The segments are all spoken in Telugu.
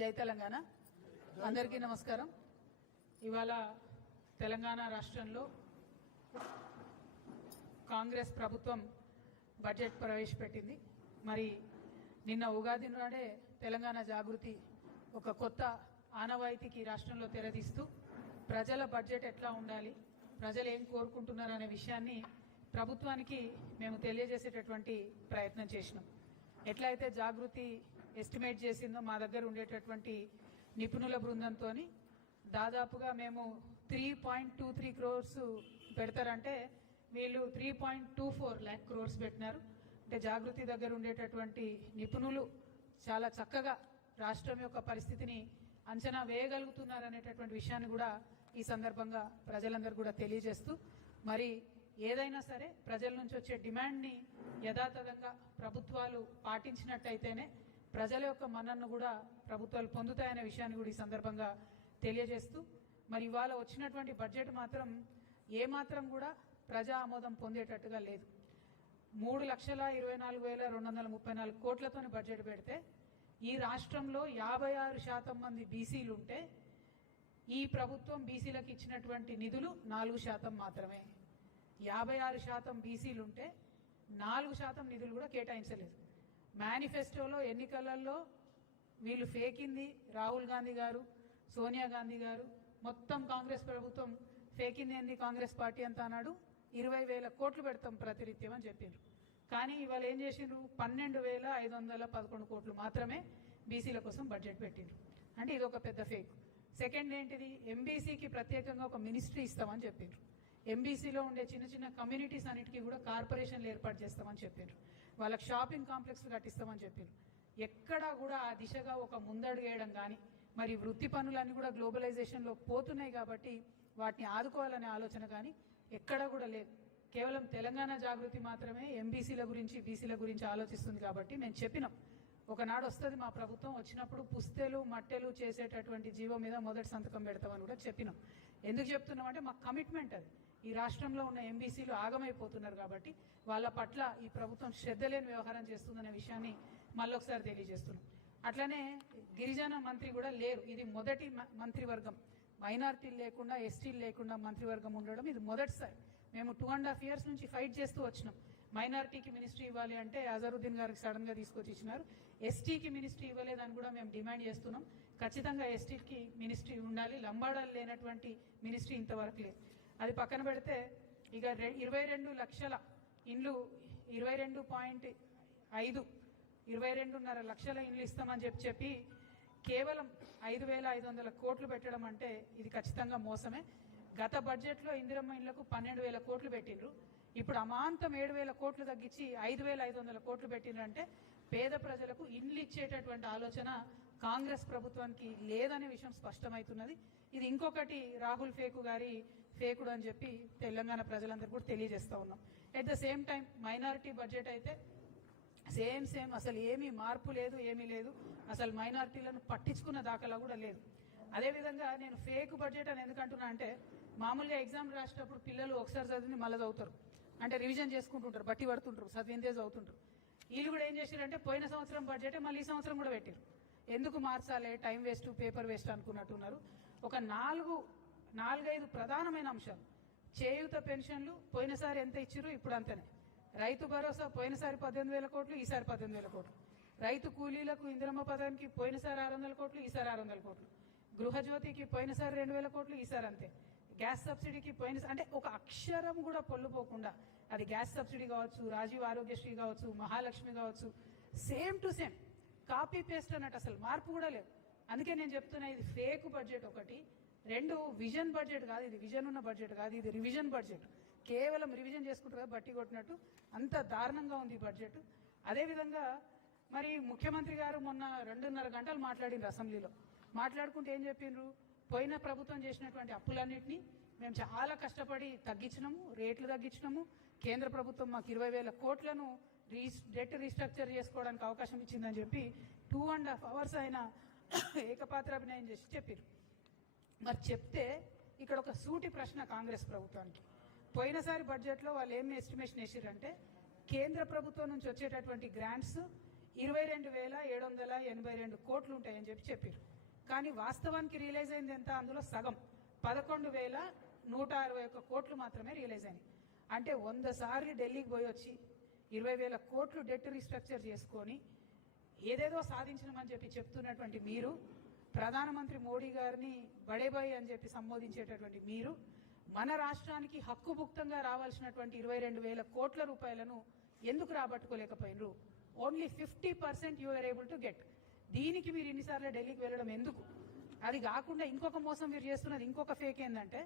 జై తెలంగాణ. అందరికీ నమస్కారం. ఇవాళ తెలంగాణ రాష్ట్రంలో కాంగ్రెస్ ప్రభుత్వం బడ్జెట్ ప్రవేశపెట్టింది. మరి నిన్న ఉగాది నాడే తెలంగాణ జాగృతి ఒక కొత్త ఆనవాయితీకి రాష్ట్రంలో తెరదీస్తూ ప్రజల బడ్జెట్ ఎట్లా ఉండాలి, ప్రజలు ఏం కోరుకుంటున్నారు అనే విషయాన్ని ప్రభుత్వానికి మేము తెలియజేసేటటువంటి ప్రయత్నం చేసినాం. ఎట్లయితే జాగృతి ఎస్టిమేట్ చేసిందో మా దగ్గర ఉండేటటువంటి నిపుణుల బృందంతో దాదాపుగా మేము 3.23 crores పెడతారంటే వీళ్ళు 3.24 lakh crores పెట్టినారు. అంటే జాగృతి దగ్గర ఉండేటటువంటి నిపుణులు చాలా చక్కగా రాష్ట్రం యొక్క పరిస్థితిని అంచనా వేయగలుగుతున్నారు అనేటటువంటి విషయాన్ని కూడా ఈ సందర్భంగా ప్రజలందరూ కూడా తెలియజేస్తూ, మరి ఏదైనా సరే ప్రజల నుంచి వచ్చే డిమాండ్ని యథాతథంగా ప్రభుత్వాలు పాటించినట్టయితేనే ప్రజల యొక్క మన్ననను కూడా ప్రభుత్వాలు పొందుతాయనే విషయాన్ని కూడా ఈ సందర్భంగా తెలియజేస్తూ, మరి ఇవాళ వచ్చినటువంటి బడ్జెట్ మాత్రం ఏమాత్రం కూడా ప్రజా ఆమోదం పొందేటట్టుగా లేదు. 3,24,234 కోట్లతోని బడ్జెట్ పెడితే ఈ రాష్ట్రంలో 56% మంది బీసీలు ఉంటే ఈ ప్రభుత్వం బీసీలకు ఇచ్చినటువంటి నిధులు 4% మాత్రమే. 56% బీసీలు ఉంటే 4% నిధులు కూడా కేటాయించలేదు. మేనిఫెస్టోలో ఎన్నికలలో వీళ్ళు ఫేకింది రాహుల్ గాంధీ గారు, సోనియా గాంధీ గారు, మొత్తం కాంగ్రెస్ ప్రభుత్వం ఫేకింది ఏంది కాంగ్రెస్ పార్టీ అంతా అన్నాడు. 20,000 కోట్లు పెడతాం ప్రతినిత్యం అని చెప్పారు. కానీ ఇవాళ ఏం చేసిండ్రు, 12,511 కోట్లు మాత్రమే బీసీల కోసం బడ్జెట్ పెట్టిండ్రు. అంటే ఇది ఒక పెద్ద ఫేక్. సెకండ్ ఏంటిది, ఎంబీసీకి ప్రత్యేకంగా ఒక మినిస్ట్రీ ఇస్తామని చెప్పిండ్రు. ఎంబీసీలో ఉండే చిన్న చిన్న కమ్యూనిటీస్ అన్నిటికీ కూడా కార్పొరేషన్లు ఏర్పాటు చేస్తామని చెప్పారు. వాళ్ళకి షాపింగ్ కాంప్లెక్స్లు కట్టిస్తామని చెప్పారు. ఎక్కడా కూడా ఆ దిశగా ఒక ముందడుగు వేయడం కానీ, మరి వృత్తి పనులన్నీ కూడా గ్లోబలైజేషన్లో పోతున్నాయి కాబట్టి వాటిని ఆదుకోవాలనే ఆలోచన కానీ ఎక్కడా కూడా లేదు. కేవలం తెలంగాణ జాగృతి మాత్రమే ఎంబీసీల గురించి బీసీల గురించి ఆలోచిస్తుంది. కాబట్టి మేము చెప్పినాం, ఒకనాడు వస్తుంది మా ప్రభుత్వం, వచ్చినప్పుడు పుస్తెలు మట్టెలు చేసేటటువంటి జీవో మీద మొదటి సంతకం పెడతామని కూడా చెప్పినాం. ఎందుకు చెప్తున్నాం అంటే మా కమిట్మెంట్ అది. ఈ రాష్ట్రంలో ఉన్న ఎంబీసీలు ఆగమైపోతున్నారు కాబట్టి వాళ్ళ పట్ల ఈ ప్రభుత్వం శ్రద్ధ లేని వ్యవహారం చేస్తుందనే విషయాన్ని మళ్ళొకసారి తెలియజేస్తున్నాం. అట్లనే గిరిజన మంత్రి కూడా లేరు. ఇది మొదటి మంత్రివర్గం, మైనార్టీలు లేకుండా ఎస్టీలు లేకుండా మంత్రివర్గం ఉండడం ఇది మొదటిసారి. మేము 2.5 years నుంచి ఫైట్ చేస్తూ వచ్చినాం. మైనార్టీకి మినిస్ట్రీ ఇవ్వాలి అంటే అజరుద్దీన్ గారికి సడన్ గా తీసుకొచ్చి ఇచ్చినారు. ఎస్టీకి మినిస్ట్రీ ఇవ్వలేదని కూడా మేము డిమాండ్ చేస్తున్నాం. ఖచ్చితంగా ఎస్టీకి మినిస్ట్రీ ఉండాలి. లంబాడాలు లేనటువంటి మినిస్ట్రీ ఇంతవరకు లేదు. అది పక్కన పెడితే ఇక 22 లక్షల ఇండ్లు 22.5 లక్షల ఇండ్లు ఇస్తామని చెప్పి కేవలం 5,500 కోట్లు పెట్టడం అంటే ఇది ఖచ్చితంగా మోసమే. గత బడ్జెట్లో ఇందిరమ్మ ఇండ్లకు 12,000 కోట్లు పెట్టిండ్రు. ఇప్పుడు అమాంతం 7,000 కోట్లు తగ్గించి 5,500 కోట్లు పెట్టిండ్రంటే పేద ప్రజలకు ఇండ్లు ఇచ్చేటటువంటి ఆలోచన కాంగ్రెస్ ప్రభుత్వానికి లేదనే విషయం స్పష్టమవుతున్నది. ఇది ఇంకొకటి రాహుల్ గారి ఫేకుడు అని చెప్పి తెలంగాణ ప్రజలందరూ కూడా తెలియజేస్తా ఉన్నాం. At the same time minority budget అయితే సేమ్ అసలు ఏమీ మార్పు లేదు, ఏమీ లేదు. అసలు మైనారిటీలను పట్టించుకున్న దాఖలా కూడా లేదు. అదేవిధంగా నేను ఫేక్ బడ్జెట్ అని ఎందుకంటున్నా అంటే, మామూలుగా ఎగ్జామ్ రాసేటప్పుడు పిల్లలు ఒకసారి చదివి మళ్ళీ చదువుతారు, అంటే రివిజన్ చేసుకుంటుంటారు, బట్టి పడుతుంటారు, చదివిందే చదువుతుంటారు. వీళ్ళు కూడా ఏం చేశారంటే పోయిన సంవత్సరం బడ్జెటే మళ్ళీ ఈ సంవత్సరం కూడా పెట్టారు. ఎందుకు మార్చాలి, టైం వేస్ట్ పేపర్ వేస్ట్ అనుకున్నట్టున్నారు. ఒక 4-5 ప్రధానమైన అంశాలు, చేయూత పెన్షన్లు పోయినసారి ఎంత ఇచ్చారు ఇప్పుడు అంతనే, రైతు భరోసా పోయినసారి 18,000 కోట్లు ఈసారి 18,000 కోట్లు, రైతు కూలీలకు ఇందిరమ్మ పథకానికి పోయినసారి 600 కోట్లు ఈసారి 600 కోట్లు, గృహజ్యోతికి పోయినసారి 2,000 కోట్లు ఈసారి అంతే, గ్యాస్ సబ్సిడీకి అంటే ఒక అక్షరం కూడా పొల్లుపోకుండా, అది గ్యాస్ సబ్సిడీ కావచ్చు, రాజీవ్ ఆరోగ్యశ్రీ కావచ్చు, మహాలక్ష్మి కావచ్చు, same to same copy paste అన్నట్టు, అసలు మార్పు కూడా లేదు. అందుకే నేను చెప్తున్నా ఇది ఫేక్ బడ్జెట్ ఒకటి. 2 విజన్ బడ్జెట్ కాదు, ఇది విజన్ ఉన్న బడ్జెట్ కాదు, ఇది రివిజన్ బడ్జెట్. కేవలం రివిజన్ చేసుకుంటారు కదా బట్టి కొట్టినట్టు, అంత దారుణంగా ఉంది ఈ బడ్జెట్. అదేవిధంగా మరి ముఖ్యమంత్రి గారు మొన్న 2.5 గంటలు మాట్లాడిండ్రు అసెంబ్లీలో. మాట్లాడుకుంటే ఏం చెప్పిండ్రు, పోయిన ప్రభుత్వం చేసినటువంటి అప్పులన్నింటినీ మేము చాలా కష్టపడి తగ్గించినాము, రేట్లు తగ్గించినాము, కేంద్ర ప్రభుత్వం మాకు 20,000 కోట్లను డెట్ రీస్ట్రక్చర్ చేసుకోవడానికి అవకాశం ఇచ్చిందని చెప్పి 2.5 hours ఆయన ఏకపాత్రాభినయం చేసి చెప్పారు. మరి చెప్తే ఇక్కడ ఒక సూటి ప్రశ్న కాంగ్రెస్ ప్రభుత్వానికి, పోయినసారి బడ్జెట్లో వాళ్ళు ఏం ఎస్టిమేషన్ వేసారంటే కేంద్ర ప్రభుత్వం నుంచి వచ్చేటటువంటి గ్రాంట్స్ 22,782 కోట్లు ఉంటాయని చెప్పారు. కానీ వాస్తవానికి రియలైజ్ అయింది ఎంత? అందులో సగం 11,161 కోట్లు మాత్రమే రియలైజ్ అయినాయి. అంటే 100 సార్లు ఢిల్లీకి పోయి వచ్చి 20,000 కోట్లు డెట్ రీస్ట్రక్చర్ చేసుకొని ఏదేదో సాధించమని చెప్తున్నటువంటి మీరు, ప్రధానమంత్రి మోడీ గారిని బడేబాయి అని చెప్పి సంబోధించేటటువంటి మీరు, మన రాష్ట్రానికి హక్కుభుక్తంగా రావాల్సినటువంటి 22,000 కోట్ల రూపాయలను ఎందుకు రాబట్టుకోలేకపోయినరు? Only 50% you are able to get. దీనికి మీరు ఇన్నిసార్లు ఢిల్లీకి వెళ్ళడం ఎందుకు? అది కాకుండా ఇంకొక మోసం మీరు చేస్తున్నది, ఇంకొక ఫేక్ ఏంటంటే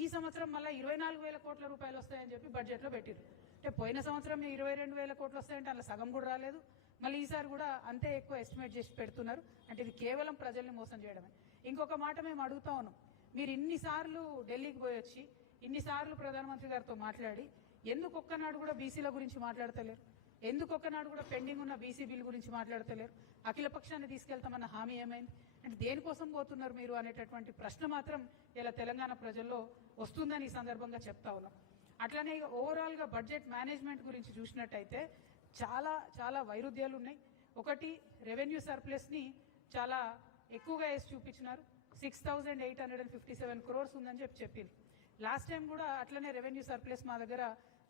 ఈ సంవత్సరం మళ్ళీ 24,000 కోట్ల రూపాయలు వస్తాయని చెప్పి బడ్జెట్లో పెట్టారు. అంటే పోయిన సంవత్సరం 22,000 కోట్లు వస్తాయంటే అలా సగం కూడా రాలేదు. మళ్ళీ ఈసారి కూడా అంతే ఎక్కువ ఎస్టిమేట్ చేసి పెడుతున్నారు. అంటే ఇది కేవలం ప్రజల్ని మోసం చేయడమే. ఇంకొక మాట మేము అడుగుతా ఉన్నాం, మీరు ఇన్నిసార్లు ఢిల్లీకి పోయి వచ్చి ఇన్నిసార్లు ప్రధానమంత్రి గారితో మాట్లాడి ఎందుకు ఒక్కనాడు కూడా బీసీల గురించి మాట్లాడతలేరు? ఎందుకు ఒక్కనాడు కూడా పెండింగ్ ఉన్న బీసీ బిల్ గురించి మాట్లాడతలేరు? అఖిల పక్షాన్ని తీసుకెళ్తామన్న హామీ ఏమైంది? అంటే దేనికోసం పోతున్నారు మీరు అనేటటువంటి ప్రశ్న మాత్రం ఇలా తెలంగాణ ప్రజల్లో వస్తుందని ఈ సందర్భంగా చెప్తా ఉన్నాం. అట్లనే ఓవరాల్గా బడ్జెట్ మేనేజ్మెంట్ గురించి చూసినట్టయితే చాలా చాలా వైరుధ్యాలు ఉన్నాయి. ఒకటి, రెవెన్యూ సర్ప్లస్ని చాలా ఎక్కువగా వేసి చూపించినారు. 6,857 crores ఉందని చెప్పింది. లాస్ట్ టైం కూడా అట్లనే రెవెన్యూ సర్ప్లస్ మా దగ్గర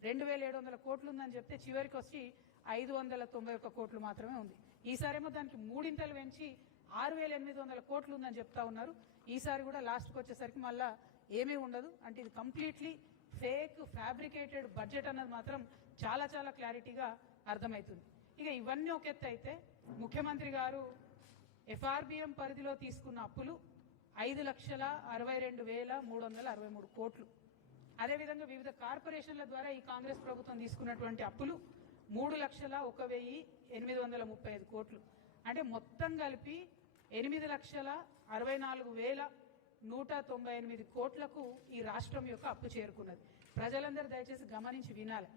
2,700 కోట్లు ఉందని చెప్తే చివరికి వచ్చి 591 కోట్లు మాత్రమే ఉంది. ఈసారేమో దానికి మూడింతలు పెంచి 6,800 కోట్లు ఉందని చెప్తా ఉన్నారు. ఈసారి కూడా లాస్ట్కి వచ్చేసరికి మళ్ళా ఏమీ ఉండదు. అంటే ఇది కంప్లీట్లీ ఫేక్, ఫ్యాబ్రికేటెడ్ బడ్జెట్ అన్నది మాత్రం చాలా చాలా క్లారిటీగా అర్థమవుతుంది. ఇక ఇవన్నీ ఒక ఎత్తు అయితే, ముఖ్యమంత్రి గారు ఎఫ్ఆర్బిఎం పరిధిలో తీసుకున్న అప్పులు 5,62,363 కోట్లు. అదేవిధంగా వివిధ కార్పొరేషన్ల ద్వారా ఈ కాంగ్రెస్ ప్రభుత్వం తీసుకున్నటువంటి అప్పులు 3,01,835 కోట్లు. అంటే మొత్తం కలిపి 8,64,198 కోట్లకు ఈ రాష్ట్రం యొక్క అప్పు చేరుకున్నది. ప్రజలందరూ దయచేసి గమనించి వినాలి.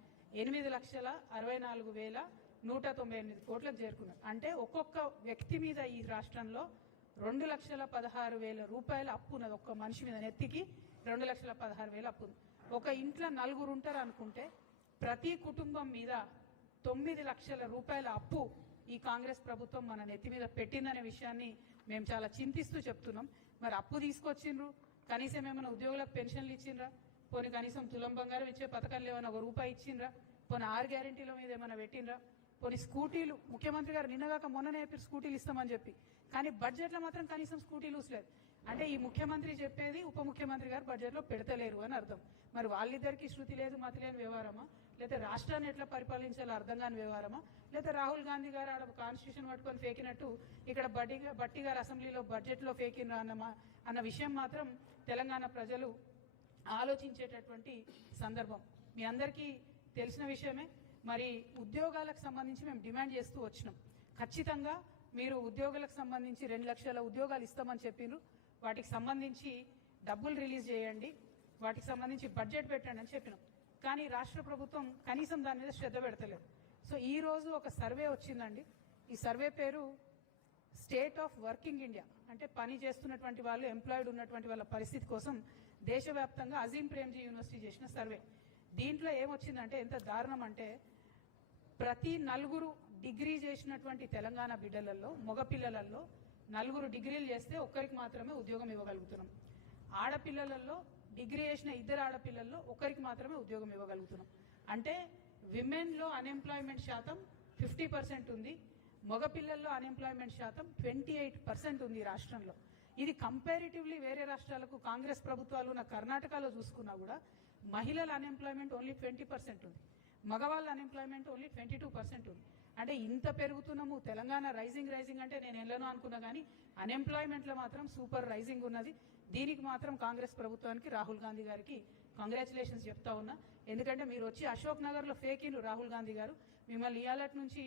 8,64,198 కోట్లకు చేరుకున్నది. అంటే ఒక్కొక్క వ్యక్తి మీద ఈ రాష్ట్రంలో 2,16,000 రూపాయల అప్పు ఉన్నది. ఒక్క మనిషి మీద నెత్తికి 2,16,000 అప్పు ఉంది. ఒక ఇంట్లో 4 ఉంటారు అనుకుంటే ప్రతి కుటుంబం మీద 9 లక్షల రూపాయల అప్పు ఈ కాంగ్రెస్ ప్రభుత్వం మన నెత్తి మీద పెట్టిందనే విషయాన్ని మేము చాలా చింతిస్తూ చెప్తున్నాం. మరి అప్పు తీసుకొచ్చిండ్రు, కనీసం ఏమైనా ఉద్యోగులకు పెన్షన్లు ఇచ్చిండ్రా? పోనీ కనీసం తులం బంగారం ఇచ్చే పథకాలు ఏమైనా ₹1 ఇచ్చిండ్రా? పోనీ 6 గ్యారెంటీల మీద ఏమైనా పెట్టిండ్రా? పోనీ స్కూటీలు, ముఖ్యమంత్రి గారు నిన్నగాక మొన్ననే చెప్పారు స్కూటీలు ఇస్తామని చెప్పి, కానీ బడ్జెట్లో మాత్రం కనీసం స్కూటీలు ఊసలేదు. అంటే ఈ ముఖ్యమంత్రి చెప్పేది ఉప ముఖ్యమంత్రి గారు బడ్జెట్లో పెడతలేరు అని అర్థం. మరి వాళ్ళిద్దరికీ శృతి లేదు, మతి లేని వ్యవహారమా? లేదా రాష్ట్రాన్ని ఎట్లా పరిపాలించాలో అర్థం కాని వ్యవహారమా? లేదా రాహుల్ గాంధీ గారు ఆడ కాన్స్టిట్యూషన్ పట్టుకొని ఫేకినట్టు ఇక్కడ బట్టి గారు అసెంబ్లీలో బడ్జెట్లో ఫేకిన అన్న విషయం మాత్రం తెలంగాణ ప్రజలు ఆలోచించేటటువంటి సందర్భం. మీ అందరికీ తెలిసిన విషయమే. మరి ఉద్యోగాలకు సంబంధించి మేము డిమాండ్ చేస్తూ వచ్చినాం. ఖచ్చితంగా మీరు ఉద్యోగులకు సంబంధించి 2 లక్షల ఉద్యోగాలు ఇస్తామని చెప్పిండ్రు. వాటికి సంబంధించి డబ్బులు రిలీజ్ చేయండి, వాటికి సంబంధించి బడ్జెట్ పెట్టండి అని చెప్పినాం. కానీ రాష్ట్ర ప్రభుత్వం కనీసం దాని మీద శ్రద్ధ పెడతలేదు. సో ఈ రోజు ఒక సర్వే వచ్చిందండి. ఈ సర్వే పేరు స్టేట్ ఆఫ్ వర్కింగ్ ఇండియా. అంటే పని చేస్తున్నటువంటి వాళ్ళు, ఎంప్లాయిడ్ ఉన్నటువంటి వాళ్ళ పరిస్థితి కోసం దేశవ్యాప్తంగా అజీం ప్రేమ్జీ యూనివర్సిటీ చేసిన సర్వే. దీంట్లో ఏమొచ్చిందంటే ఎంత దారుణం అంటే, ప్రతి 4 డిగ్రీ చేసినటువంటి తెలంగాణ బిడ్డలలో, మగపిల్లలలో 4 డిగ్రీలు చేస్తే ఒక్కరికి మాత్రమే ఉద్యోగం ఇవ్వగలుగుతున్నాం. ఆడపిల్లలలో డిగ్రీ చేసిన 2 ఆడపిల్లల్లో ఒక్కరికి మాత్రమే ఉద్యోగం ఇవ్వగలుగుతున్నాం. అంటే విమెన్లో అన్ఎంప్లాయ్మెంట్ శాతం 50% ఉంది, మగపిల్లల్లో అన్ఎంప్లాయ్మెంట్ శాతం 28% ఉంది రాష్ట్రంలో. ఇది కంపారిటివ్లీ వేరే రాష్ట్రాలకు, కాంగ్రెస్ ప్రభుత్వాలు ఉన్న కర్ణాటకలో చూసుకున్నా కూడా మహిళల అన్ఎంప్లాయ్మెంట్ ఓన్లీ 20% ఉంది, మగవాళ్ళ అన్ఎంప్లాయ్మెంట్ ఓన్లీ 22% ఉంది. అంటే ఇంత పెరుగుతున్నాము, తెలంగాణ రైజింగ్ అంటే నేను ఎల్లనో అనుకున్నా, కానీ అన్ఎంప్లాయ్మెంట్లో మాత్రం సూపర్ రైజింగ్ ఉన్నది. దీనికి మాత్రం కాంగ్రెస్ ప్రభుత్వానికి, రాహుల్ గాంధీ గారికి కంగ్రాచులేషన్స్ చెప్తా ఉన్నా. ఎందుకంటే మీరు వచ్చి అశోక్ నగర్లో ఫేకిండ్రు రాహుల్ గాంధీ గారు. మిమ్మల్ని ఇయాలటి నుంచి